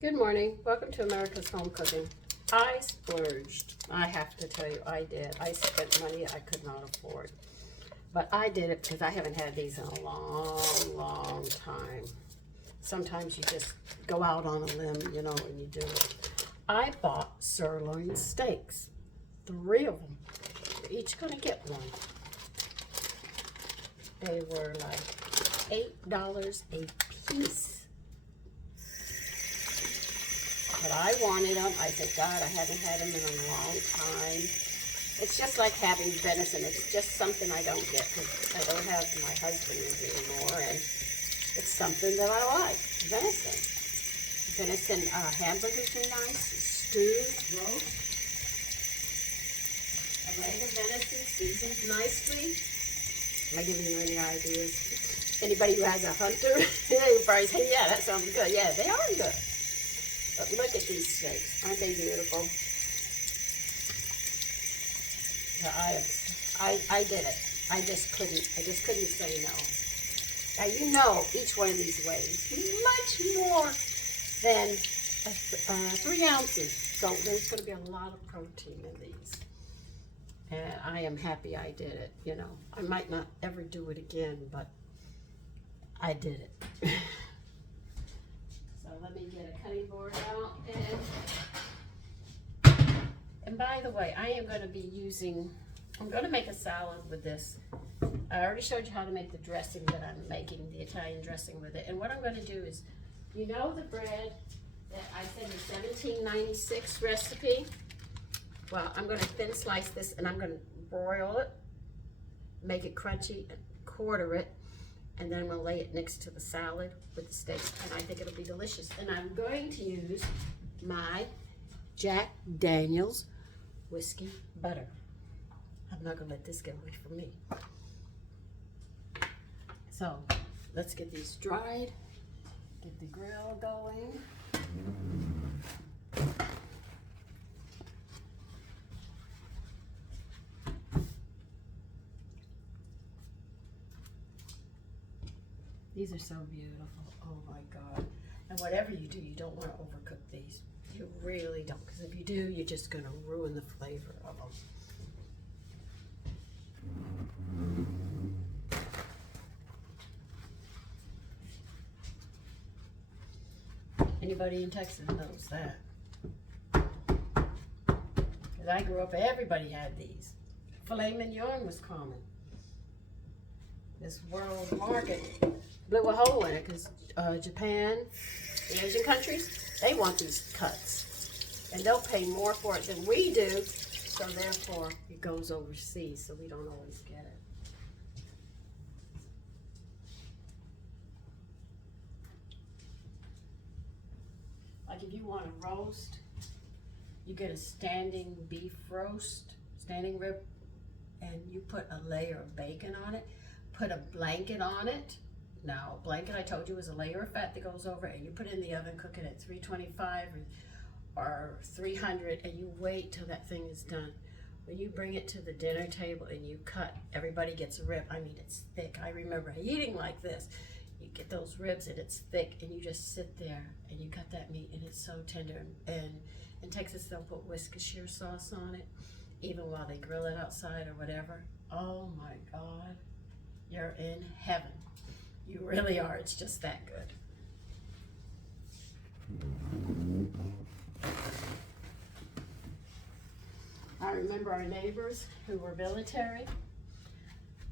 Good morning. Welcome to America's Home Cooking. I splurged. I have to tell you, I did. I spent money I could not afford. But I did it because I haven't had these in a long time. Sometimes you just go out on a limb, and you do it. I bought sirloin steaks. 3 of them. You're each going to get one. They were like $8 a piece. But I wanted them. I said, God, I haven't had them in a long time. It's just like having venison. It's just something I don't get because I don't have my husband with me anymore. And it's something that I like, venison. Venison hamburgers are nice, stewed, roast. A leg of venison seasoned nicely. Am I giving you any ideas? Anybody who has a hunter, they probably say, yeah, that sounds good. Yeah, they are good. But look at these steaks. Aren't they beautiful? I did it. I just couldn't say no. Now you know each one of these weighs much more than 3 ounces. So there's going to be a lot of protein in these. And I am happy I did it. I might not ever do it again, but I did it. So let me get a cutting board out. And by the way, I am going to be I'm going to make a salad with this. I already showed you how to make the dressing that I'm making, the Italian dressing with it. And what I'm going to do is, the bread that I said the 1796 recipe? Well, I'm going to thin slice this and I'm going to broil it, make it crunchy, quarter it, and then I'm going to lay it next to the salad with the steaks, and I think it'll be delicious. And I'm going to use my Jack Daniel's whiskey butter. I'm not going to let this get away from me. So let's get these dried, get the grill going. These are so beautiful. Oh my God. And whatever you do, you don't want to overcook these. You really don't. Because if you do, you're just going to ruin the flavor of them. Anybody in Texas knows that. Because I grew up, everybody had these. Filet mignon was common. This world market blew a hole in it because Japan, the Asian countries, they want these cuts. And they'll pay more for it than we do, so therefore it goes overseas, so we don't always get it. Like if you want to roast, you get a standing beef roast, standing rib, and you put a layer of bacon on it, put a blanket on it. Now, a blanket, I told you, is a layer of fat that goes over it, and you put it in the oven, cook it at 325 or 300, and you wait till that thing is done. When you bring it to the dinner table and you cut, everybody gets a rib. I mean, it's thick. I remember eating like this. You get those ribs, and it's thick, and you just sit there, and you cut that meat, and it's so tender. And in Texas, they'll put Worcestershire sauce on it, even while they grill it outside or whatever. Oh, my God. You're in heaven. You really are. It's just that good. I remember our neighbors who were military.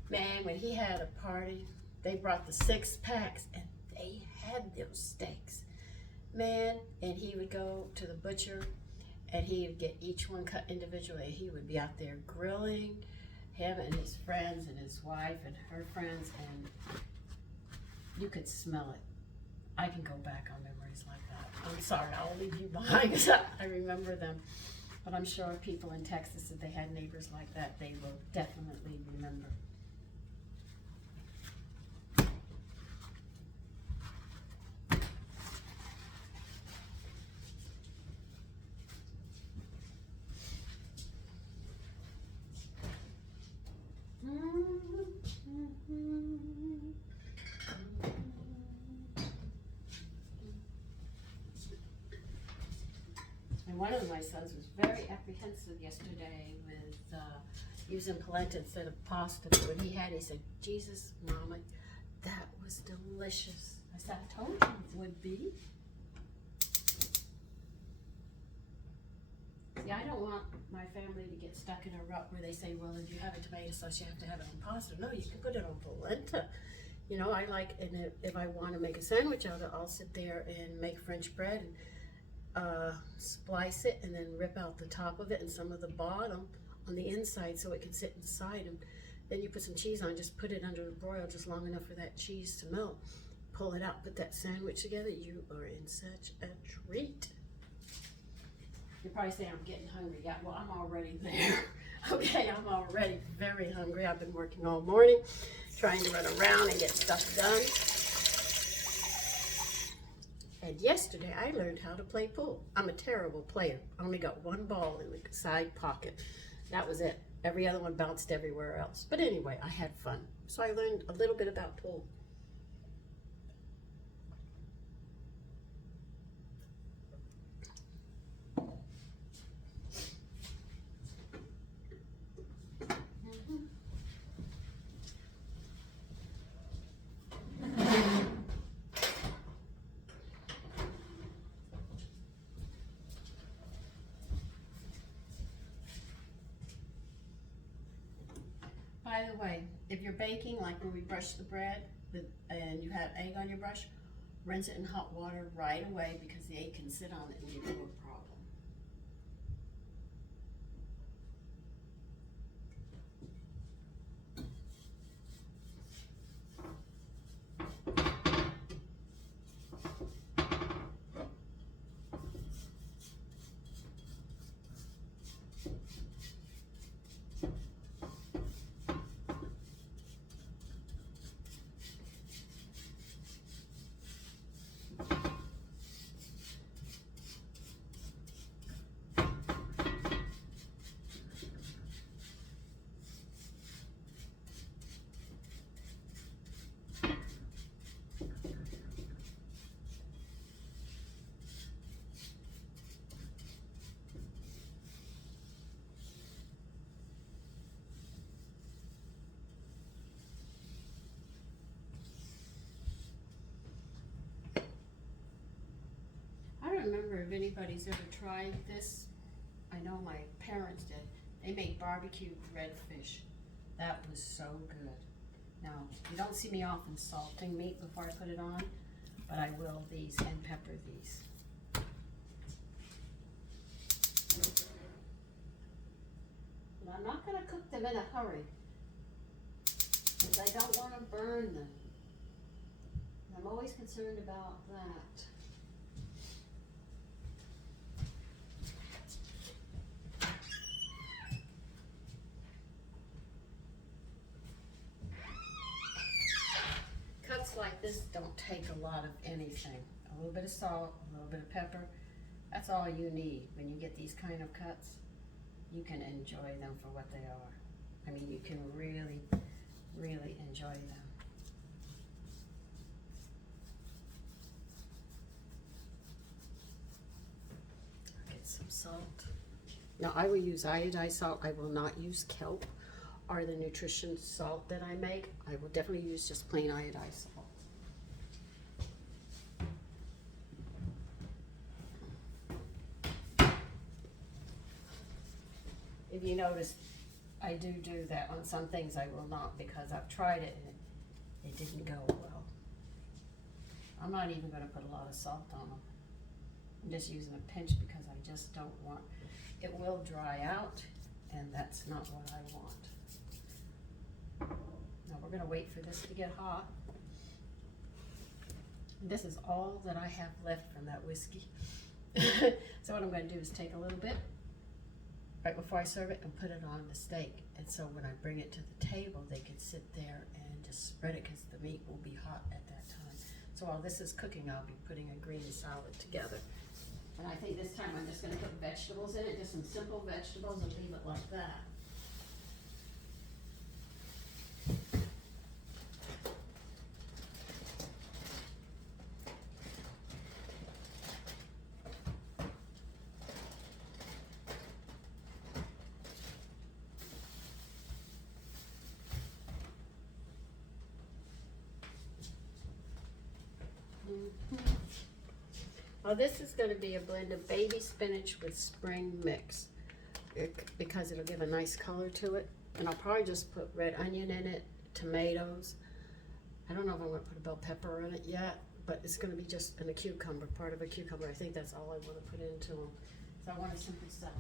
Man, when he had a party, they brought the 6-packs and they had those steaks. Man, and he would go to the butcher and he would get each one cut individually. He would be out there grilling, him and his friends and his wife and her friends, and you could smell it. I can go back on memories like that. I'm sorry, I'll leave you behind because I remember them. But I'm sure people in Texas, if they had neighbors like that, they will definitely remember. And one of my sons was very apprehensive yesterday with using polenta instead of pasta. But when he had it, he said, Jesus, Mama, that was delicious. I said, I told you it would be. See, I don't want my family to get stuck in a rut where they say, well, if you have a tomato sauce, you have to have it on pasta. No, you can put it on polenta. You know, I like, and if I want to make a sandwich out of it, I'll sit there and make French bread and splice it and then rip out the top of it and some of the bottom on the inside so it can sit inside. And then you put some cheese on, just put it under the broil just long enough for that cheese to melt. Pull it out, put that sandwich together. You are in such a treat. You're probably saying I'm getting hungry. Yeah, well, I'm already there. Okay, I'm already very hungry. I've been working all morning, trying to run around and get stuff done. And yesterday I learned how to play pool. I'm a terrible player. I only got one ball in the side pocket. That was it. Every other one bounced everywhere else. But anyway, I had fun. So I learned a little bit about pool. By the way, if you're baking, like when we brush the bread and you have egg on your brush, rinse it in hot water right away because the egg can sit on it and give you a problem. I don't remember if anybody's ever tried this. I know my parents did. They make barbecued redfish. That was so good. Now, you don't see me often salting meat before I put it on, but I will these and pepper these. And I'm not going to cook them in a hurry because I don't want to burn them. I'm always concerned about that. Like this don't take a lot of anything. A little bit of salt, a little bit of pepper. That's all you need. When you get these kind of cuts, you can enjoy them for what they are. I mean, you can really, really enjoy them. Get some salt. Now I will use iodized salt. I will not use kelp or the nutrition salt that I make. I will definitely use just plain iodized salt. If you notice, I do that on some things. I will not because I've tried it and it didn't go well. I'm not even going to put a lot of salt on them. I'm just using a pinch because I just don't want, it will dry out and that's not what I want. Now we're going to wait for this to get hot. And this is all that I have left from that whiskey. So what I'm going to do is take a little bit right before I serve it and put it on the steak. And so when I bring it to the table, they can sit there and just spread it because the meat will be hot at that time. So while this is cooking, I'll be putting a green salad together. And I think this time I'm just going to put vegetables in it, just some simple vegetables, and leave it like that. Well, this is going to be a blend of baby spinach with spring mix because it'll give a nice color to it. And I'll probably just put red onion in it, tomatoes. I don't know if I'm going to put a bell pepper in it yet, but it's going to be just in a cucumber, part of a cucumber. I think that's all I want to put into them. So I want a simple salad.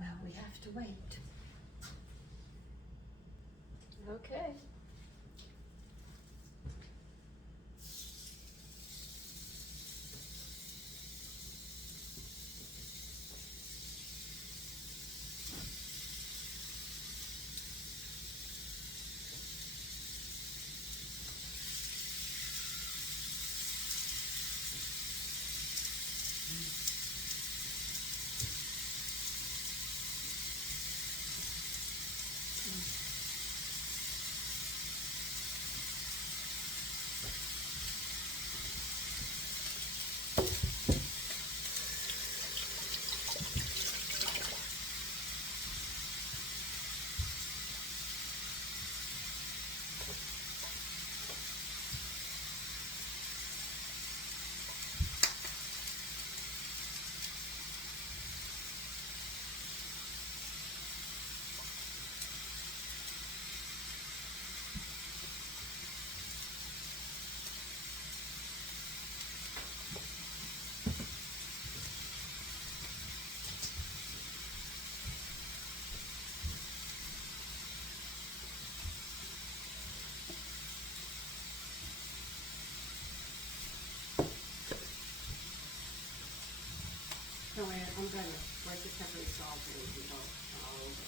Well, we have to wait. Okay. So I'm going to break the pepper and salt and go all over.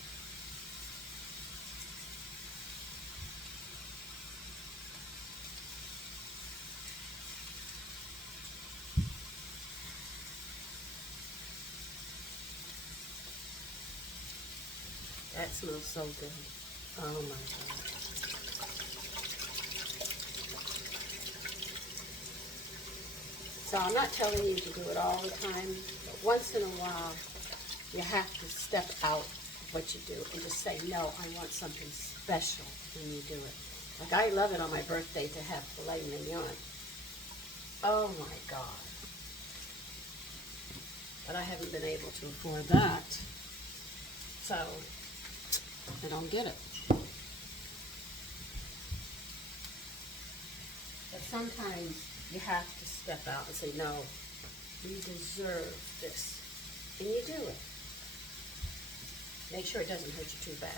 That smells so good. Oh my God. So I'm not telling you to do it all the time, but once in a while, you have to step out of what you do and just say, no, I want something special when you do it. Like I love it on my birthday to have filet mignon. Oh my God. But I haven't been able to afford that. So I don't get it. But sometimes you have to step out and say, no, you deserve this. And you do it. Make sure it doesn't hurt you too bad.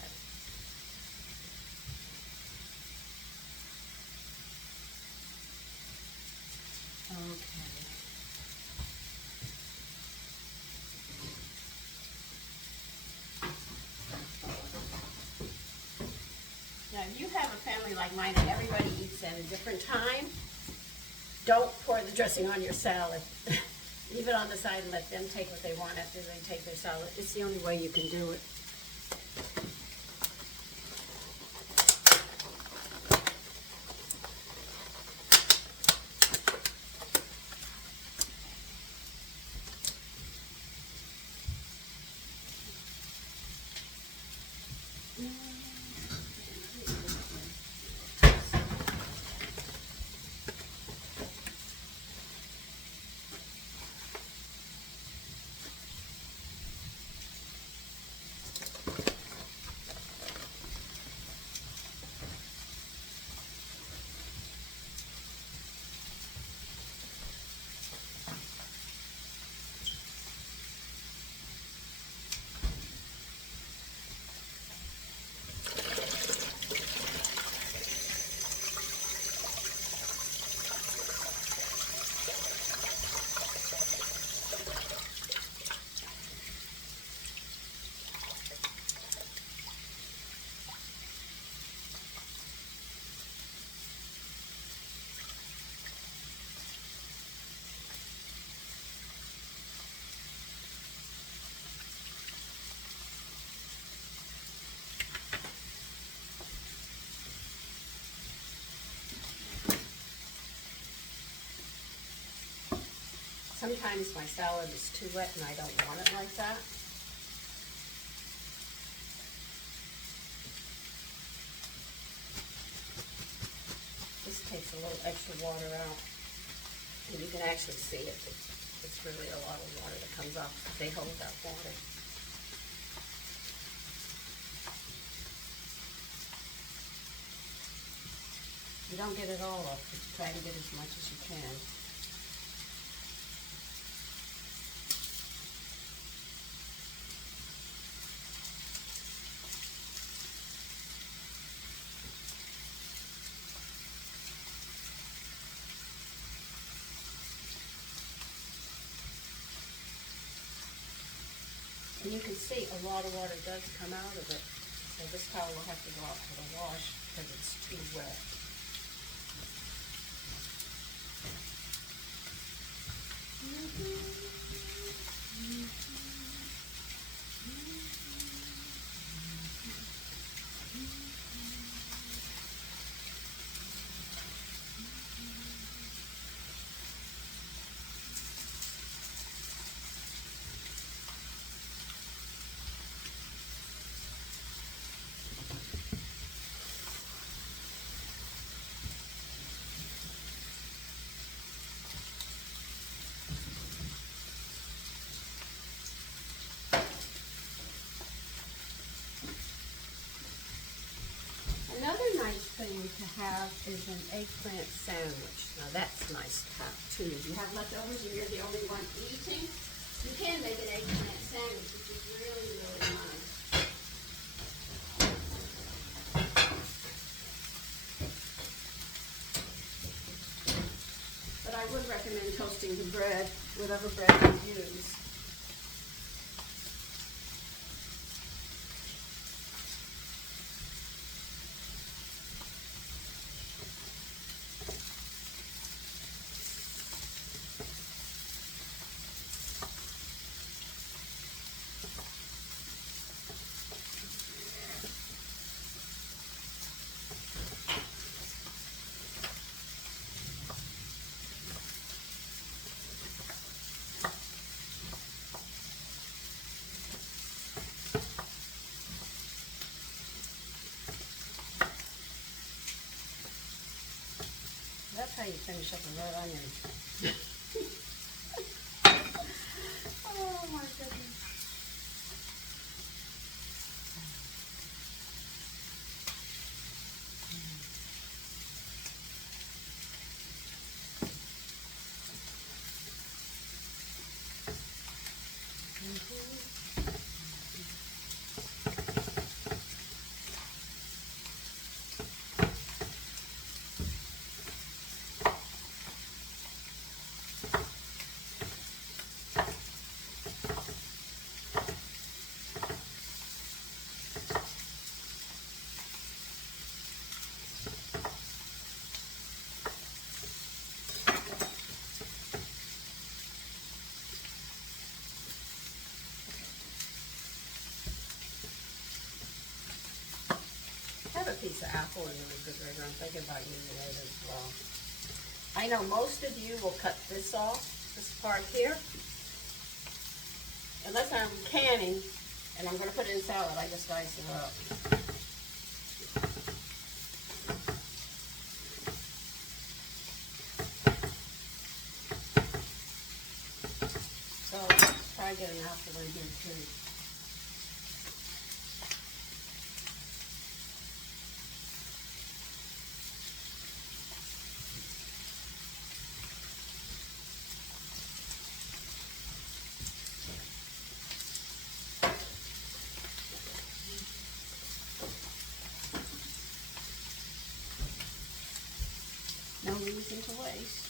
Okay. Now, if you have a family like mine and everybody eats at a different time, don't pour the dressing on your salad. Leave it on the side and let them take what they want after they take their salad. It's the only way you can do it. Sometimes my salad is too wet and I don't want it like that. takes a little extra water out. And you can actually see it. It's really a lot of water that comes off. They hold that water. You don't get it all off, but try to get as much as you can. And you can see a lot of water does come out of it. So this towel will have to go out for the wash because it's too wet. Another nice thing to have is an eggplant sandwich. Now that's nice to have too. If you have leftovers and you're the only one eating, you can make an eggplant sandwich, which is really, really nice. But I would recommend toasting the bread, whatever bread you use. That's how you finish up a red onion. Oh my goodness. I have a piece of apple in the refrigerator. I'm thinking about using it as well. I know most of you will cut this off, this part here. Unless I'm canning and I'm going to put it in salad, I just dice it up. So try getting apple in here too. No reason to waste.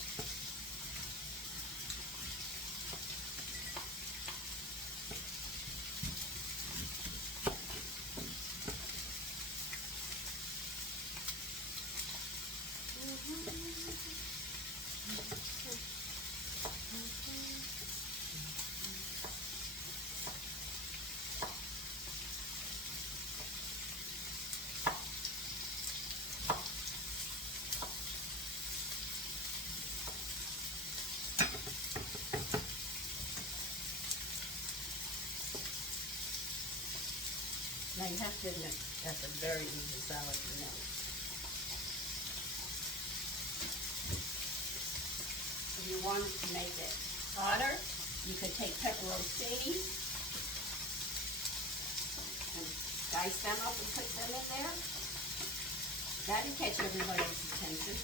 Now you have to admit, that's a very easy salad to make. you wanted to make it hotter, you could take pepperoncini and dice them up and put them in there. That'd catch everybody's attention.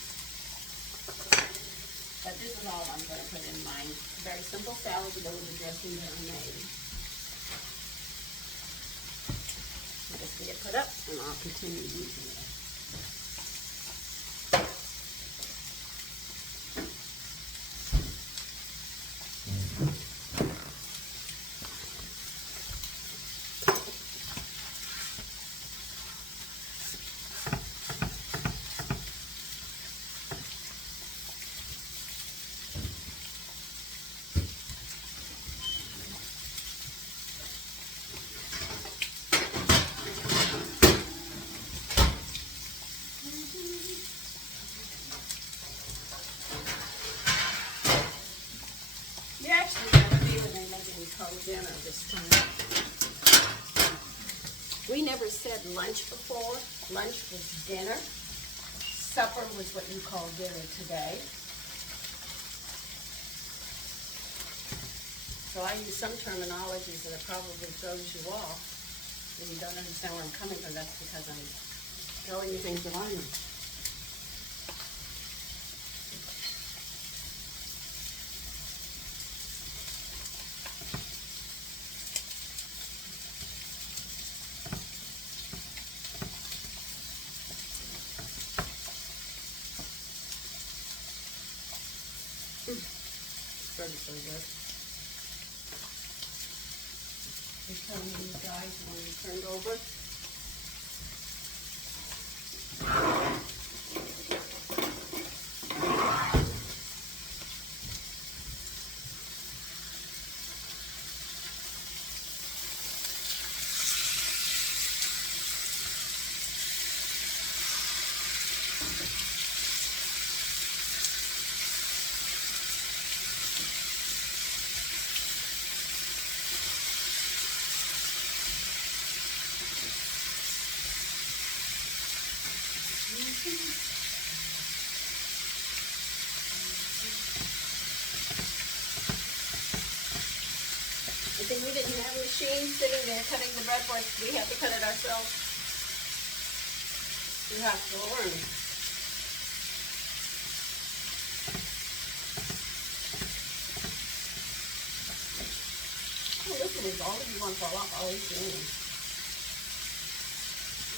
But this is all I'm going to put in mine. Very simple salad to go with the dressing that I made. Just get it put up and I'll continue using it. You actually never knew when they made any cold dinner this time. We never said lunch before. Lunch was dinner. Supper was what you call dinner today. So I use some terminologies that it probably throws you off. When you don't understand where I'm coming from, that's because I'm telling you things that I know. So good. You're telling me you guys when you turned over. I think we didn't have a machine sitting there cutting the bread for us. We had to cut it ourselves. You have to learn. Oh, this one is all you want to fall off. All these things.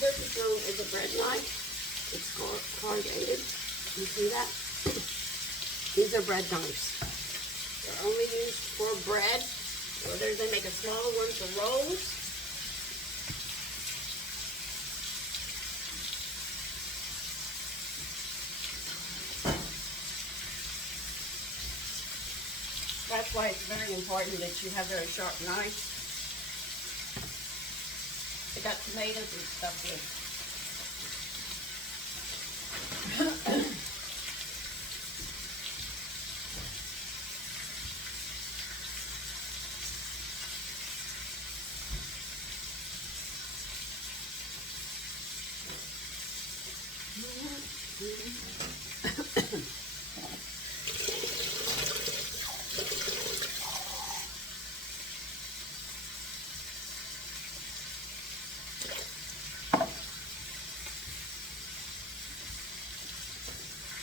This is a bread knife. It's corrugated. You see that? These are bread knives. They're only used for bread. Or they make a smaller one for rolls. That's why it's very important that you have very sharp knives. I got tomatoes and stuff here.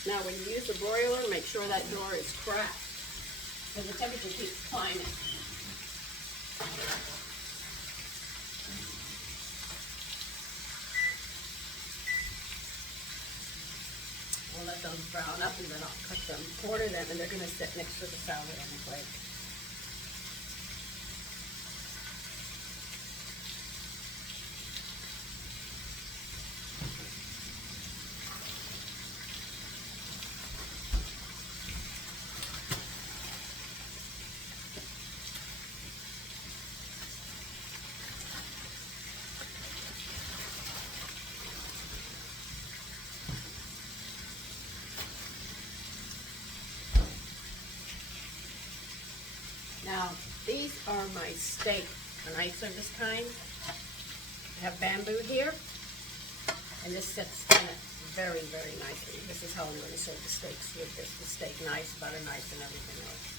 Now when you use the broiler, make sure that door is cracked, because the temperature keeps climbing. We'll let those brown up and then I'll cut them, quarter them, and they're going to sit next to the salad on the plate. Now, these are my steak, and I serve this kind. I have bamboo here, and this sits in it very, very nicely. This is how I'm going to serve the steaks with this. The steak nice, butter nice, and everything else.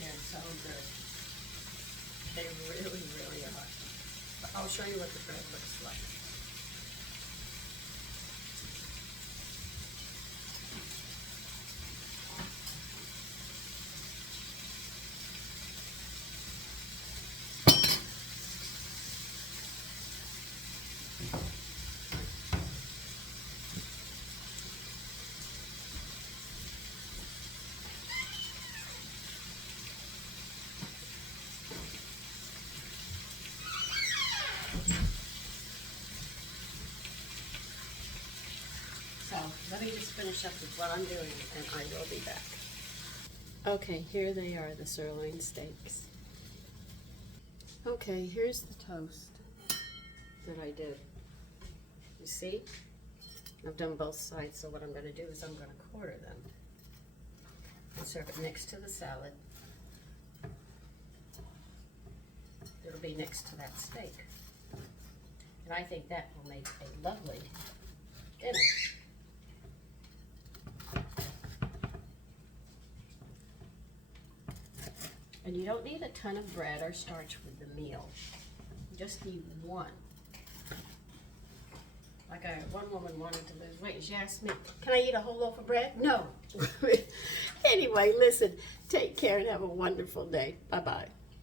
They're so good. They really, really are. But I'll show you what the bread looks like. So let me just finish up with what I'm doing and I will be back. Okay, here they are, the sirloin steaks. Okay, here's the toast that I did. You see? I've done both sides, so what I'm going to do is I'm going to quarter them and serve it next to the salad. It'll be next to that steak. And I think that will make a lovely dinner. And you don't need a ton of bread or starch with the meal. You just need one. Like one woman wanted to lose weight, and she asked me, can I eat a whole loaf of bread? No. Anyway, listen, take care and have a wonderful day. Bye-bye.